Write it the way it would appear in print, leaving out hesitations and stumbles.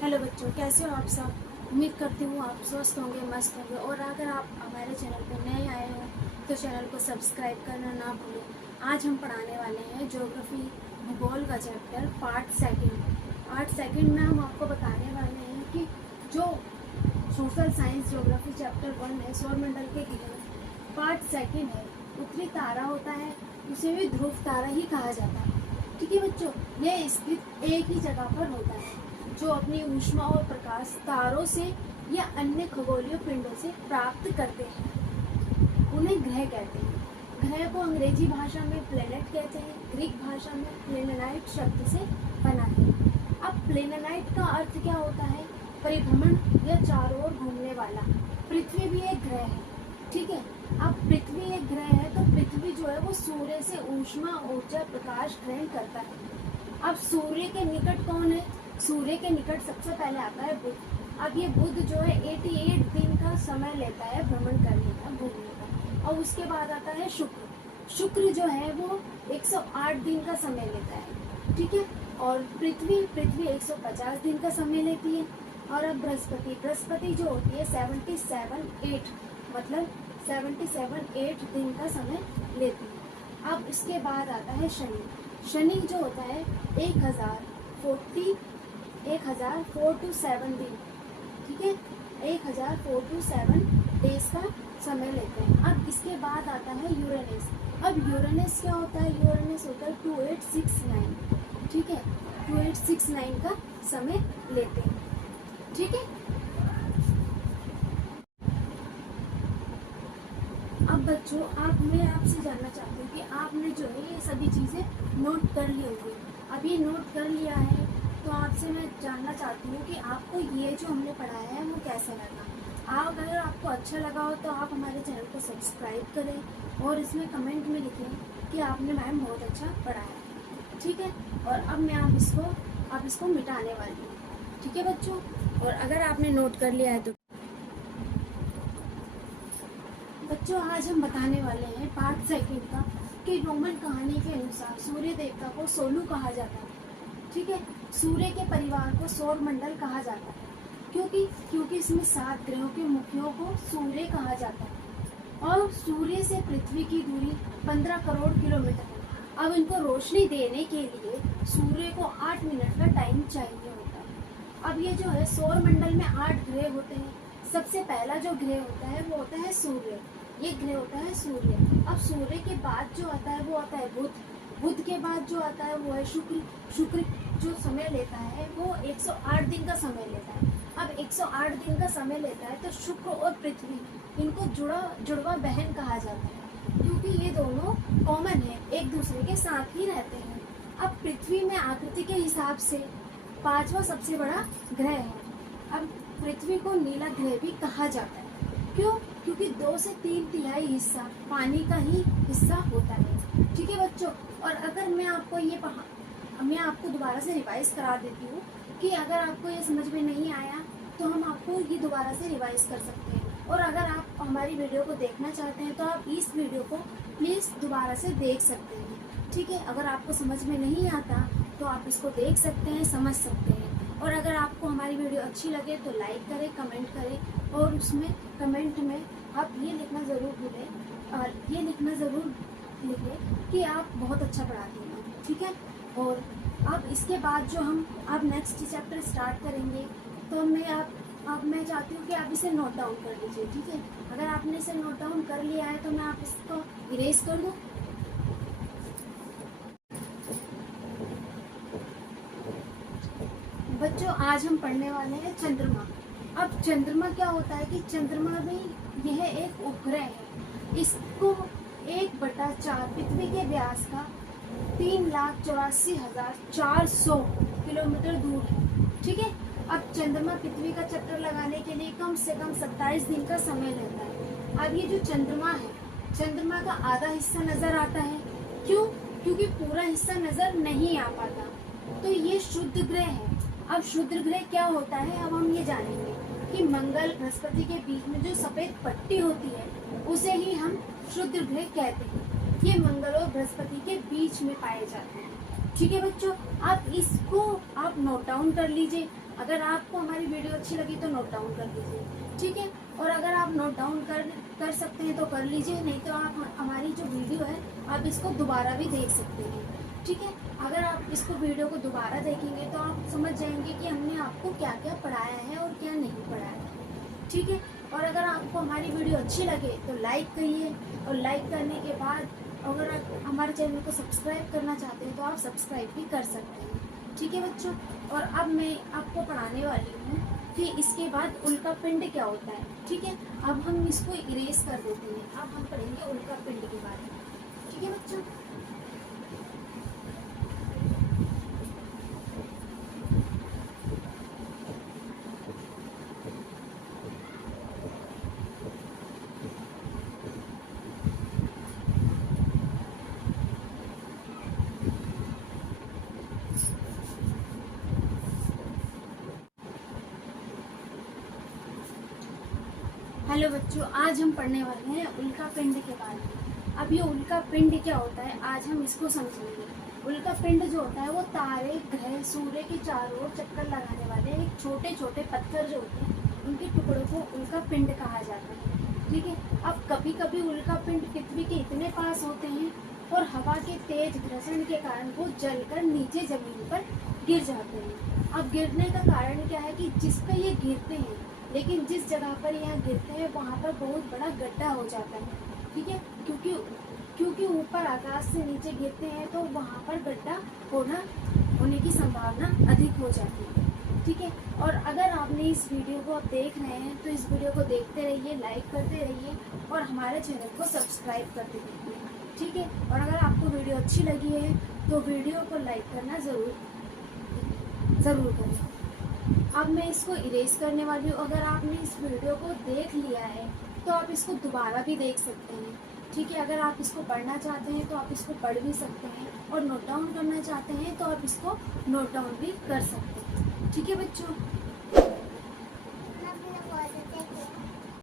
Hello बच्चों, कैसे हो आप सब। उम्मीद करती हूँ आप स्वस्थ होंगे, मस्त होंगे। और अगर आप हमारे चैनल पर नए आए हो तो चैनल को सब्सक्राइब करना ना भूलें। आज हम पढ़ाने वाले हैं ज्योग्राफी भूगोल का चैप्टर पार्ट सेकंड में हम आपको बताने वाले हैं कि जो सोशल साइंस ज्योग्राफी चैप्टर 1 है, सौरमंडल के गिरह, पार्ट सेकंड है। उत्तरी तारा होता है, उसे भी ध्रुव तारा ही कहा जाता है। ठीक है बच्चों, यह स्थित एक ही जगह पर होता है जो अपनी ऊष्मा और प्रकाश तारों से या अन्य खगोलीय पिंडों से प्राप्त करते हैं। उन्हें ग्रह कहते हैं। ग्रह को अंग्रेजी भाषा में प्लेनेट कहते हैं, ग्रीक भाषा में प्लेनेनाइट शब्द से बना है। अब प्लेनेनाइट का अर्थ क्या होता है? परिभ्रमण या चारों ओर घूमने वाला। पृथ्वी भी एक ग्रह है, ठीक है। अब पृथ्वी एक ग्रह है तो पृथ्वी जो है वो सूर्य से ऊष्मा, ऊर्जा, प्रकाश ग्रहण करता है। अब सूर्य के निकट कौन है? सूर्य के निकट सबसे पहले आता है बुध। अब ये बुध जो है 88 दिन का समय लेता है भ्रमण करने का, घूमने का। और उसके बाद आता है शुक्र। शुक्र जो है वो 108 दिन का समय लेता है, ठीक है। और पृथ्वी 150 दिन का समय लेती है। और अब बृहस्पति जो होती है 77 मतलब 77 दिन का समय लेती है। अब इसके बाद आता है शनि। शनि जो होता है 1004 to 7 दिन, ठीक है। 1004 to 7 डेज का समय लेते हैं। अब इसके बाद आता है यूरेनस। अब यूरेनस क्या होता है? यूरेनस होता है 2869, ठीक है। 2869 का समय लेते हैं, ठीक है। अब बच्चों, मैं आपसे जानना चाहती हूँ कि आपने जो है ये सभी चीज़ें नोट कर ली होगी। अब ये नोट कर लिया है तो आपसे मैं जानना चाहती हूँ कि आपको ये जो हमने पढ़ाया है वो कैसा लगा। अगर आपको अच्छा लगा हो तो आप हमारे चैनल को सब्सक्राइब करें और इसमें कमेंट में लिखें कि आपने मैम बहुत अच्छा पढ़ाया है, ठीक है। और अब मैं आप इसको मिटाने वाली हूँ, ठीक है बच्चों। और अगर आपने नोट कर लिया है तो बच्चों, आज हम बताने वाले हैं पार्ट सेकंड का कि रोमन कहानी के अनुसार सूर्य देवता को सोलू कहा जाता है, ठीक है। सूर्य के परिवार को सौरमंडल कहा जाता है क्योंकि इसमें 7 ग्रहों के मुखियों को सूर्य कहा जाता है। और सूर्य से पृथ्वी की दूरी 15 करोड़ किलोमीटर है। अब इनको रोशनी देने के लिए सूर्य को 8 मिनट का टाइम चाहिए होता है। अब ये जो है सौरमंडल में 8 ग्रह होते हैं। सबसे पहला जो ग्रह होता है वो होता है सूर्य। ये ग्रह होता है सूर्य। अब सूर्य के बाद जो आता है वो आता है बुध। बुध के बाद जो आता है वो है शुक्र। शुक्र जो समय लेता है वो 108 दिन का समय लेता है। अब 108 दिन का समय लेता है तो शुक्र और पृथ्वी इनको जुड़वा बहन कहा जाता है क्योंकि ये दोनों कॉमन है, एक दूसरे के साथ ही रहते हैं। अब पृथ्वी में आकृति के हिसाब से 5वां सबसे बड़ा ग्रह है। अब पृथ्वी को नीला ग्रह भी कहा जाता है। क्यों? क्योंकि 2 से 3 तिहाई हिस्सा पानी का ही हिस्सा होता है, ठीक है बच्चों। और अगर मैं आपको दोबारा से रिवाइज करा देती हूँ कि अगर आपको ये समझ में नहीं आया तो हम आपको ये दोबारा से रिवाइज कर सकते हैं। और अगर आप हमारी वीडियो को देखना चाहते हैं तो आप इस वीडियो को प्लीज़ दोबारा से देख सकते हैं, ठीक है। अगर आपको समझ में नहीं आता तो आप इसको देख सकते हैं, समझ सकते हैं। और अगर आपको हमारी वीडियो अच्छी लगे तो लाइक करें, कमेंट करें और उसमें कमेंट में आप ये लिखना ज़रूर लिखें कि आप बहुत अच्छा पढ़ाती हैं, ठीक है। और अब इसके बाद जो आप नेक्स्ट चैप्टर स्टार्ट करेंगे तो मैं चाहती हूँ कि आप इसे नोट डाउन कर लीजिए, ठीक है। अगर आपने इसे नोट डाउन कर लिया है तो मैं आप इसको इरेज कर दूँ। बच्चों, आज हम पढ़ने वाले हैं चंद्रमा। अब चंद्रमा क्या होता है कि चंद्रमा भी यह एक उपग्रह है। इसको 1/4 पृथ्वी के व्यास का 3,84,400 किलोमीटर दूर है, ठीक है। अब चंद्रमा पृथ्वी का चक्कर लगाने के लिए कम से कम 27 दिन का समय लेता है। अब ये जो चंद्रमा है, चंद्रमा का आधा हिस्सा नजर आता है। क्यों? क्योंकि पूरा हिस्सा नजर नहीं आ पाता। तो ये शुद्ध ग्रह है। अब शुद्ध ग्रह क्या होता है अब हम ये जानेंगे कि मंगल बृहस्पति के बीच में जो सफेद पट्टी होती है उसे ही हम शुद्ध ग्रह कहते हैं। ये मंगल और बृहस्पति के बीच में पाए जाते हैं, ठीक है बच्चों। आप इसको नोट डाउन कर लीजिए। अगर आपको हमारी वीडियो अच्छी लगी तो नोट डाउन कर लीजिए, ठीक है। और अगर आप नोट डाउन कर सकते हैं तो कर लीजिए, नहीं तो आप हमारी जो वीडियो है आप इसको दोबारा भी देख सकते हैं, ठीक है। अगर आप इसको वीडियो को दोबारा देखेंगे तो आप समझ जाएंगे कि हमने आपको क्या क्या पढ़ाया है और क्या नहीं पढ़ाया है, ठीक है। और अगर आपको हमारी वीडियो अच्छी लगे तो लाइक करिए, और लाइक करने के बाद अगर आप हमारे चैनल को सब्सक्राइब करना चाहते हैं तो आप सब्सक्राइब भी कर सकते हैं, ठीक है बच्चों। और अब मैं आपको पढ़ाने वाली हूँ कि इसके बाद उल्का पिंड क्या होता है, ठीक है। अब हम इसको इरेज कर देते हैं, अब हम पढ़ेंगे उल्का पिंड के बारे में, ठीक है बच्चों। हेलो बच्चों, आज हम पढ़ने वाले हैं उल्का पिंड के बारे में। अब ये उल्का पिंड क्या होता है आज हम इसको समझेंगे। उल्का पिंड जो होता है वो तारे, ग्रह, सूर्य के चारों ओर चक्कर लगाने वाले एक छोटे छोटे पत्थर जो होते हैं उनके टुकड़ों को उल्का पिंड कहा जाता है, ठीक है। अब कभी कभी उल्का पिंड पृथ्वी के इतने पास होते हैं और हवा के तेज घर्षण के कारण वो जलकर नीचे जमीन पर गिर जाते हैं। अब गिरने का कारण क्या है कि जिस पे ये गिरते हैं, लेकिन जिस जगह पर यहाँ गिरते हैं वहाँ पर बहुत बड़ा गड्ढा हो जाता है, ठीक है। क्योंकि ऊपर आकाश से नीचे गिरते हैं तो वहाँ पर गड्ढा होने की संभावना अधिक हो जाती है, ठीक है। और अगर आपने इस वीडियो को आप देख रहे हैं तो इस वीडियो को देखते रहिए, लाइक करते रहिए और हमारे चैनल को सब्सक्राइब करते रहिए, ठीक है। और अगर आपको वीडियो अच्छी लगी है तो वीडियो को लाइक करना ज़रूर करें। अब मैं इसको इरेज करने वाली हूँ। अगर आपने इस वीडियो को देख लिया है तो आप इसको दोबारा भी देख सकते हैं, ठीक है। अगर आप इसको पढ़ना चाहते हैं तो आप इसको पढ़ भी सकते हैं, और नोट डाउन करना चाहते हैं तो आप इसको नोट डाउन भी कर सकते हैं, ठीक है बच्चों।